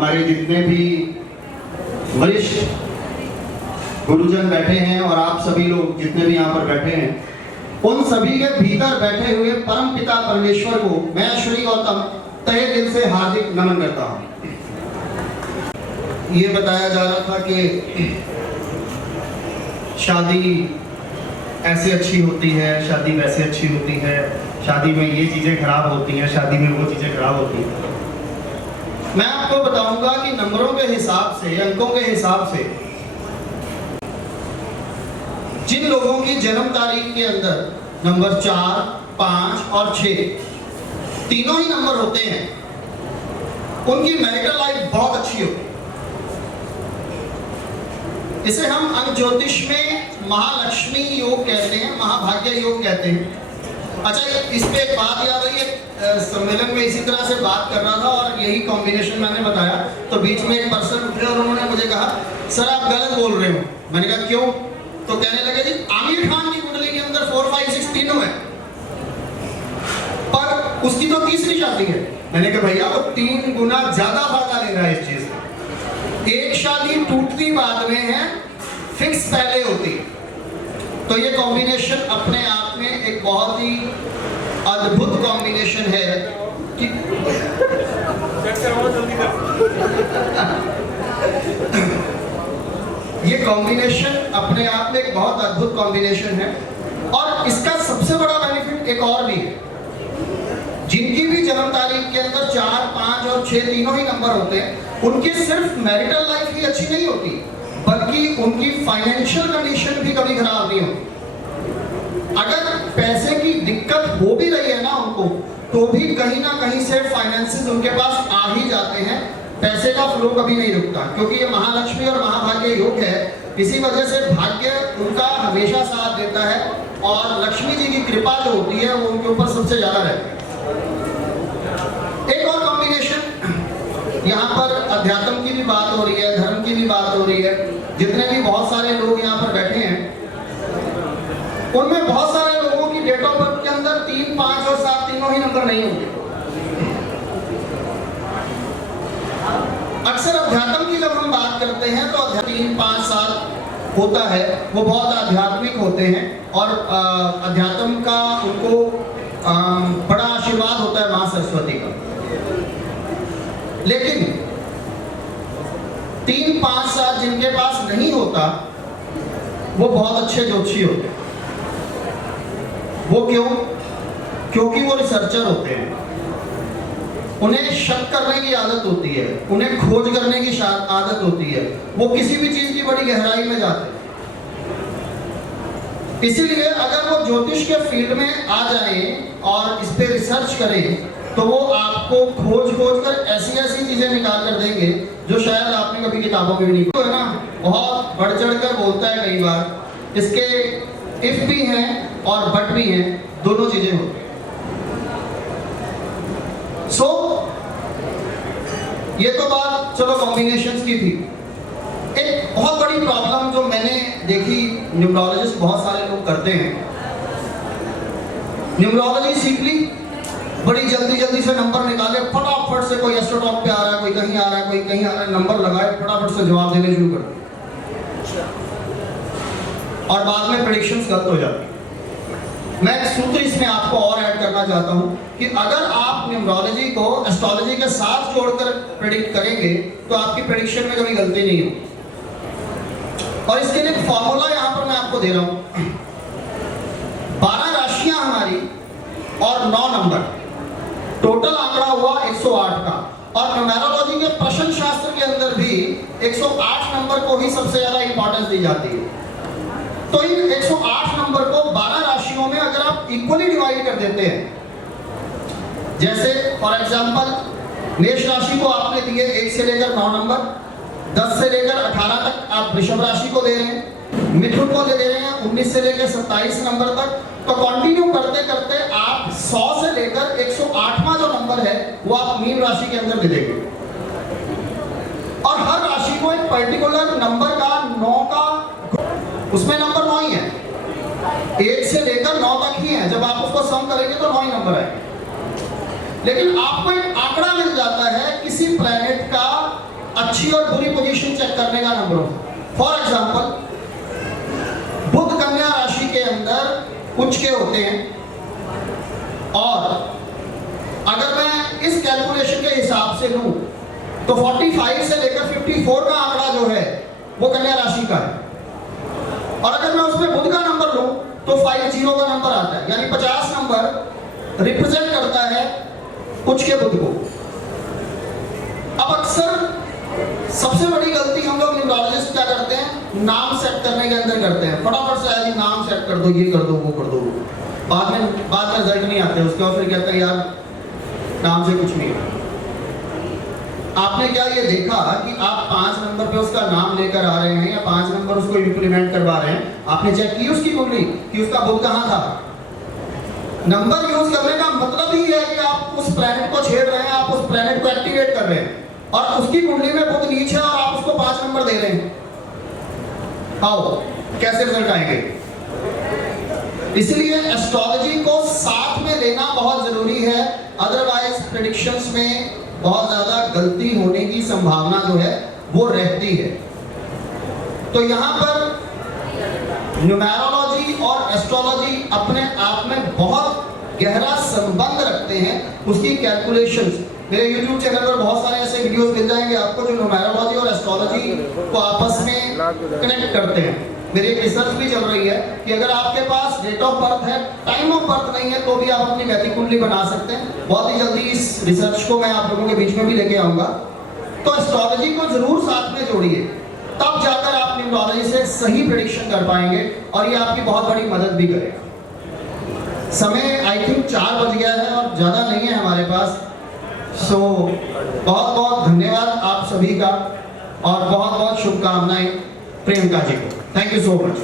हमारे जितने भी वरिष्ठ गुरुजन बैठे हैं और आप सभी लोग जितने भी यहाँ पर बैठे हैं, उन सभी के भीतर बैठे हुए परम पिता परमेश्वर को मैं श्री गौतम तहे दिल से हार्दिक नमन करता हूँ। ये बताया जा रहा था कि शादी ऐसे अच्छी होती है, शादी वैसे अच्छी होती है, शादी में ये चीज़ें खराब होती हैं, शादी में वो चीज़ें खराब होती हैं। मैं आपको बताऊंगा कि नंबरों के हिसाब से, अंकों के हिसाब से जिन लोगों की जन्म तारीख के अंदर नंबर 4, 5 और 6 तीनों ही नंबर होते हैं, उनकी मैरिटल लाइफ बहुत अच्छी होती है। इसे हम अंक ज्योतिष में महालक्ष्मी योग कहते हैं, महाभाग्य योग कहते हैं। अच्छा, इस पे एक बात याद आई, सम्मेलन में इसी तरह से बात कर रहा था और यही कॉम्बिनेशन मैंने बताया, तो बीच में एक पर्सन उठे और उन्होंने मुझे कहा सर आप गलत बोल रहे हो। मैंने कहा क्यों? तो कहने लगे जी आमिर खान की कुंडली के अंदर 4, 5, 6 तीनों है, पर उसकी तो तीसरी शादी है। मैंने कहा भैया वो 3 गुना ज्यादा फायदा ले रहा है इस चीज से। एक शादी टूटती बाद में है, फिक्स पहले होती है। तो ये कॉम्बिनेशन अपने आप में एक बहुत ही अद्भुत कॉम्बिनेशन है कि ये कॉम्बिनेशन अपने आप में एक बहुत अद्भुत कॉम्बिनेशन है। और इसका सबसे बड़ा बेनिफिट एक और भी है, जिनकी भी जन्म तारीख के अंदर 4, 5 और 6 तीनों ही नंबर होते हैं, उनकी सिर्फ मैरिटल लाइफ ही अच्छी नहीं होती, बल्कि उनकी फाइनेंशियल कंडीशन भी कभी खराब नहीं होती। अगर पैसे की दिक्कत हो भी रही है ना उनको, तो भी कहीं ना कहीं से फाइनेंसेस उनके पास आ ही जाते हैं, पैसे का फ्लो कभी नहीं रुकता, क्योंकि ये महालक्ष्मी और महाभाग्य योग है। इसी वजह से भाग्य उनका हमेशा साथ देता है और लक्ष्मी जी की कृपा जो होती है वो उनके ऊपर सबसे ज्यादा रहती है। एक और कॉम्बिनेशन, यहाँ पर अध्यात्म की भी बात हो रही है, धर्म की भी बात हो रही है। जितने भी बहुत सारे लोग यहाँ पर बैठे हैं, उनमें बहुत सारे लोगों की डेट ऑफ बर्थ के अंदर 3, 5 और 7 तीनों ही नंबर नहीं होंगे। अक्सर अध्यात्म की जब हम बात करते हैं तो 3, 5, 7 होता है, वो बहुत आध्यात्मिक होते हैं और अध्यात्म का उनको बड़ा आशीर्वाद होता है मां सरस्वती का। लेकिन 3, 5, 7 जिनके पास नहीं होता, वो बहुत अच्छे ज्योतिषी होते हैं। वो क्यों? क्योंकि वो रिसर्चर होते हैं, उन्हें शक करने की आदत होती है, उन्हें खोज करने की आदत होती है, वो किसी भी चीज की बड़ी गहराई में जाते हैं। इसीलिए अगर वो ज्योतिष के फील्ड में आ जाए और इस पे रिसर्च करें, तो वो आपको खोज कर ऐसी चीजें निकाल कर देंगे जो शायद आपने कभी किताबों में भी नहीं। तो है ना, बहुत बढ़ चढ़ कर बोलता है कई बार। इसके इफ भी हैं और बट भी हैं, दोनों चीजें होती हैं। ये तो बात चलो कॉम्बिनेशंस की थी। एक बहुत बड़ी प्रॉब्लम जो मैंने देखी, न्यूमरोलॉजिस्ट बहुत सारे लोग करते हैं, न्यूमरोलॉजी सीख ली, बड़ी जल्दी से नंबर निकाले, फटाफट से कोई एस्ट्रोटॉक पे आ रहा है, कोई कहीं आ रहा है, कोई कहीं आ रहा है, नंबर लगाए, फटाफट से जवाब देने शुरू कर दिए और बाद में प्रेडिक्शंस गलत हो जाती है। मैं एक सूत्र इसमें आपको और ऐड करना चाहता हूं कि अगर आप न्यूमरोलॉजी को एस्ट्रोलॉजी के साथ जोड़कर प्रेडिक्ट करेंगे तो आपकी प्रेडिक्शन में कभी गलती नहीं होगी। और इसके लिए फॉर्मूला यहां पर मैं आपको दे रहा हूं। 12 राशियां हमारी और 9 नंबर, टोटल आंकड़ा हुआ 108 का। और न्यूमरोलॉजी के प्रश्न शास्त्र के अंदर भी 108 नंबर को ही सबसे ज्यादा इंपॉर्टेंस दी जाती है। तो इन 108 नंबर को 12 राशियों में अगर आप इक्वली डिवाइड कर देते हैं, जैसे फॉर एग्जांपल मेष राशि को आपने दिए 1 से लेकर 9 नंबर, 10 से लेकर 18 तक आप वृषभ राशि को दे रहे हैं, मिथुन को दे रहे हैं 19 से लेकर 27 नंबर तक। तो कंटिन्यू करते करते आप 100 से लेकर 108वां जो नंबर है वो आप मीन राशि के अंदर दे देंगे। और हर राशि को एक पर्टिकुलर नंबर का 9 का, उसमें नंबर 9 ही है, 1 से लेकर 9 तक ही है। जब आप उसको सम करेंगे तो 9 ही नंबर आएंगे। लेकिन आपको एक आंकड़ा मिल जाता है किसी प्लैनेट का अच्छी और बुरी पोजीशन चेक करने का नंबर होता है। फॉर एग्जाम्पल, बुध कन्या राशि के अंदर उच्च के होते हैं, और अगर मैं इस कैलकुलेशन के हिसाब से लूं तो 45 से लेकर 54 का आंकड़ा जो है वो कन्या राशि का है, और अगर मैं उसमें बुध का नंबर लूं तो 50 का नंबर आता है, यानी 50 नंबर रिप्रेजेंट करता है उच्च के बुध को। अब अक्सर सबसे बड़ी गलती हम लोग न्यूमरोलॉजिस्ट क्या करते हैं, नाम सेट करने के अंदर करते हैं, फटाफट से आज नाम सेट कर दो, ये कर दो, वो कर दो, बाद में रिजल्ट नहीं आते, उसके बाद फिर कहते हैं यार नाम से कुछ नहीं है। आपने क्या ये देखा कि आप 5 नंबर पे उसका नाम लेकर आ रहे हैं या 5 नंबर उसको इंप्लीमेंट करवा रहे हैं, आपने चेक की उसकी कुंडली कि उसका बुध कहाँ था? नंबर यूज करने का मतलब ही है कि आप उस प्लैनेट को छेड़ रहे हैं, आप उस प्लैनेट को एक्टिवेट कर रहे हैं, और उसकी कुंडली में बुध नीच है और आप उसको 5 नंबर दे रहे हैं। आओ कैसे रिजल्ट आएंगे? इसलिए एस्ट्रोलॉजी को साथ में लेना बहुत जरूरी है, अदरवाइज प्रेडिक्शंस में बहुत ज्यादा गलती होने की संभावना जो है वो रहती है। तो यहाँ पर न्यूमेरोलॉजी और एस्ट्रोलॉजी अपने आप में बहुत गहरा संबंध रखते हैं, उसकी कैलकुलेशंस। मेरे YouTube चैनल पर बहुत सारे ऐसे वीडियोस मिल जाएंगे आपको जो न्यूमेरोलॉजी और एस्ट्रोलॉजी को आपस में कनेक्ट करते हैं। मेरी एक रिसर्च भी चल रही है कि अगर आपके पास डेट ऑफ बर्थ है, टाइम ऑफ बर्थ नहीं है, तो भी आप अपनी वैदिक कुंडली बना सकते हैं। बहुत ही जल्दी इस रिसर्च को मैं आप लोगों के बीच में भी लेके आऊंगा। तो एस्ट्रोलॉजी को जरूर साथ में जोड़िए, तब जाकर आप न्यूमरोलॉजी से सही प्रेडिक्शन कर पाएंगे, और ये आपकी बहुत बड़ी मदद भी करेगा। समय आई थिंक 4 बज गया है और ज़्यादा नहीं है हमारे पास। सो बहुत बहुत धन्यवाद आप सभी का, और बहुत बहुत शुभकामनाएं प्रियंका जी को। Thank you so much.